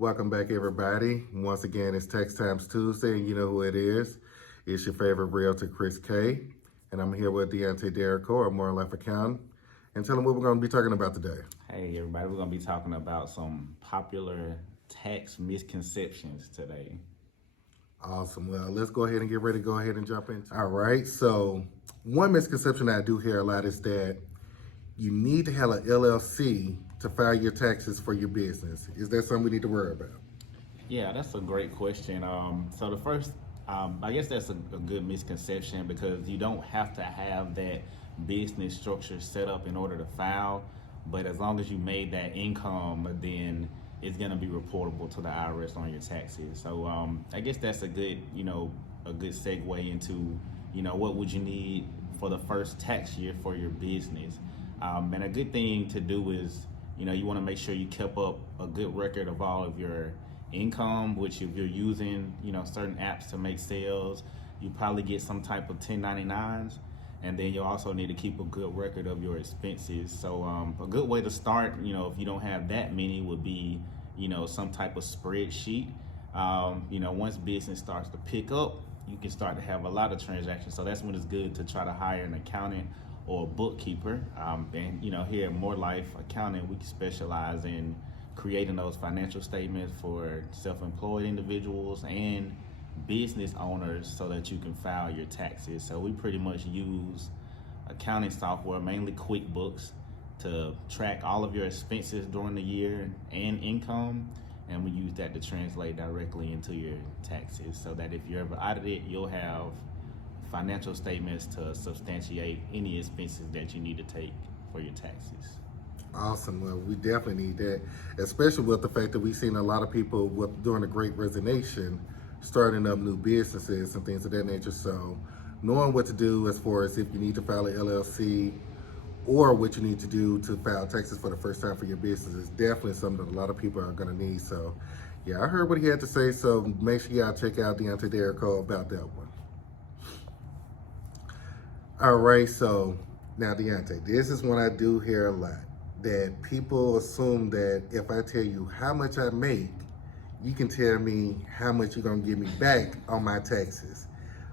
Welcome back, everybody. Once again, it's Text Times Tuesday, and you know who it is. It's your favorite Realtor, Chris K. And I'm here with Deontaye, Derrico, or More Life Accountant. And tell them what we're going to be talking about today. Hey everybody, we're going to be talking about some popular tax misconceptions today. Awesome. Well, let's go ahead and get ready to go ahead and jump in. All right. So, one misconception I do hear a lot is that you need to have an LLC to file your taxes for your business. Is that something we need to worry about? Yeah, that's a great question. So the first, I guess that's a good misconception because you don't have to have that business structure set up in order to file. But as long as you made that income, then it's going to be reportable to the IRS on your taxes. So I guess that's a good, a good segue into, what would you need for the first tax year for your business. And a good thing to do is, you want to make sure you kept up a good record of all of your income, which if you're using, certain apps to make sales, you probably get some type of 1099s. And then you also need to keep a good record of your expenses. So a good way to start, if you don't have that many, would be, some type of spreadsheet. Once business starts to pick up, you can start to have a lot of transactions. So that's when it's good to try to hire an accountant or a bookkeeper. And here at More Life Accounting, we specialize in creating those financial statements for self-employed individuals and business owners so that you can file your taxes. So we pretty much use accounting software, mainly QuickBooks, to track all of your expenses during the year and income. And we use that to translate directly into your taxes so that if you're ever audited, you'll have financial statements to substantiate any expenses that you need to take for your taxes. Awesome. Well, we definitely need that, especially with the fact that we've seen a lot of people during the Great Resignation starting up new businesses and things of that nature. So knowing what to do as far as if you need to file an LLC or what you need to do to file taxes for the first time for your business is definitely something that a lot of people are going to need. So yeah, I heard what he had to say. So make sure y'all check out Deontaye Derrico about that one. All right. So now Deontaye, this is one I do hear a lot, that people assume that if I tell you how much I make, you can tell me how much you're going to give me back on my taxes.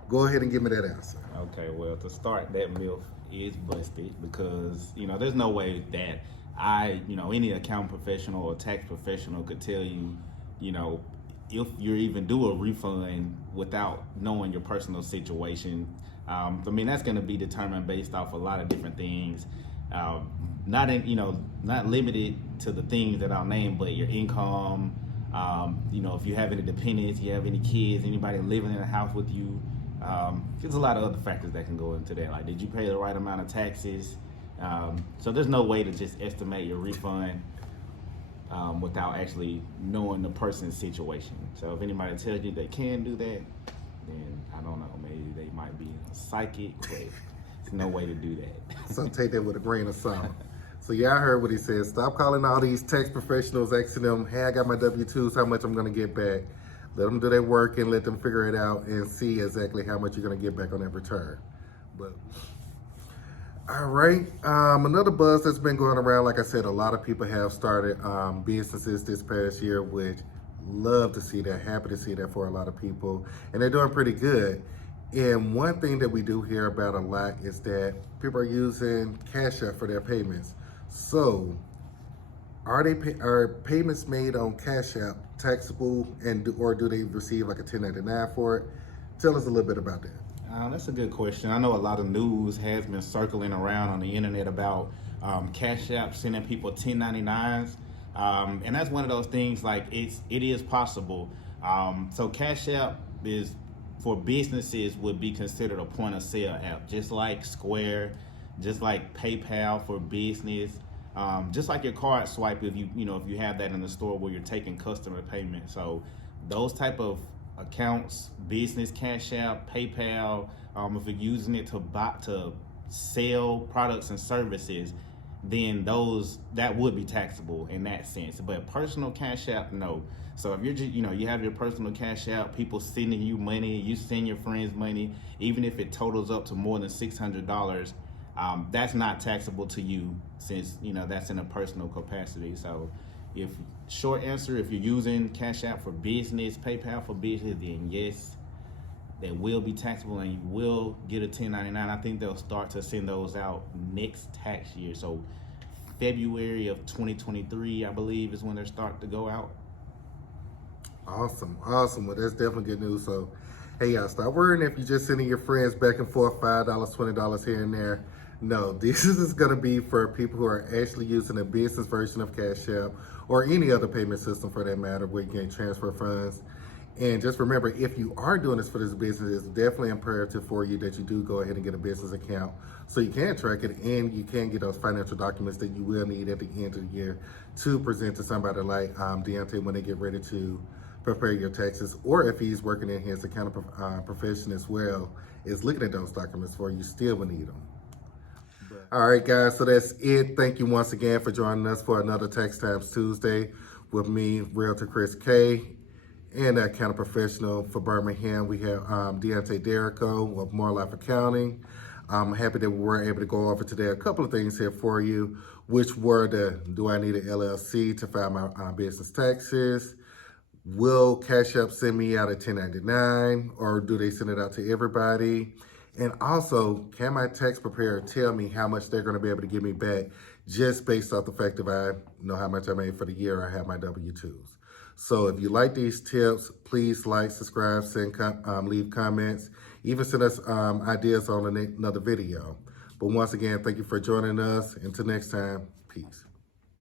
Go ahead and give me that answer. Okay, well, to start, that myth is busted because, there's no way that any accounting professional or tax professional could tell you, if you even do a refund without knowing your personal situation. That's going to be determined based off a lot of different things. Not limited to the things that I'll name, but your income, if you have any dependents, you have any kids, anybody living in a house with you. There's a lot of other factors that can go into that. Like, did you pay the right amount of taxes? So there's no way to just estimate your refund without actually knowing the person's situation. So if anybody tells you they can do that, then I don't know, maybe they might be psychic, but there's no way to do that. So take that with a grain of salt. So yeah, I heard what he said. Stop calling all these tax professionals, asking them, hey, I got my W-2s, how much I'm going to get back. Let them do their work and let them figure it out and see exactly how much you're going to get back on that return. But all right, another buzz that's been going around, like I said, a lot of people have started businesses this past year, which love to see that, happy to see that for a lot of people, and they're doing pretty good. And one thing that we do hear about a lot is that people are using Cash App for their payments. So are payments made on Cash App taxable, or do they receive like a 1099 for it? Tell us a little bit about that. That's a good question. I know a lot of news has been circling around on the internet about Cash App sending people 1099s. And that's one of those things, like it is possible. So Cash App is, for businesses, would be considered a point of sale app, just like Square, just like PayPal for business, just like your card swipe if you have that in the store where you're taking customer payment. So those type of accounts, business Cash App, PayPal, if you're using it to sell products and services, then that would be taxable in that sense. But personal Cash App, no. So if you're just, you have your personal Cash App, people sending you money, you send your friends money, even if it totals up to more than $600, that's not taxable to you, since that's in a personal capacity. So If short answer, if you're using Cash App for business, PayPal for business, then yes, that will be taxable and you will get a 1099. I think they'll start to send those out next tax year. So February of 2023, I believe, is when they're starting to go out. Awesome. Well, that's definitely good news. So, hey, y'all, stop worrying if you're just sending your friends back and forth $5, $20 here and there. No, this is going to be for people who are actually using a business version of Cash App or any other payment system for that matter where you can transfer funds. And just remember, if you are doing this for this business, it's definitely imperative for you that you do go ahead and get a business account so you can track it and you can get those financial documents that you will need at the end of the year to present to somebody like Deontaye when they get ready to prepare your taxes, or if he's working in his accounting profession as well, is looking at those documents for you, still will need them. All right, guys, so that's it. Thank you once again for joining us for another Tax Times Tuesday with me, Realtor Chris K, and that accounting professional for Birmingham. We have Deontaye Derrico of More Life Accounting. I'm happy that we were able to go over today a couple of things here for you, which were do I need an LLC to file my business taxes? Will Cash App send me out a 1099 or do they send it out to everybody? And also, can my tax preparer tell me how much they're going to be able to give me back just based off the fact that I know how much I made for the year, I have my W-2s. So if you like these tips, please like, subscribe, leave comments, even send us ideas on another video. But once again, thank you for joining us. Until next time, peace.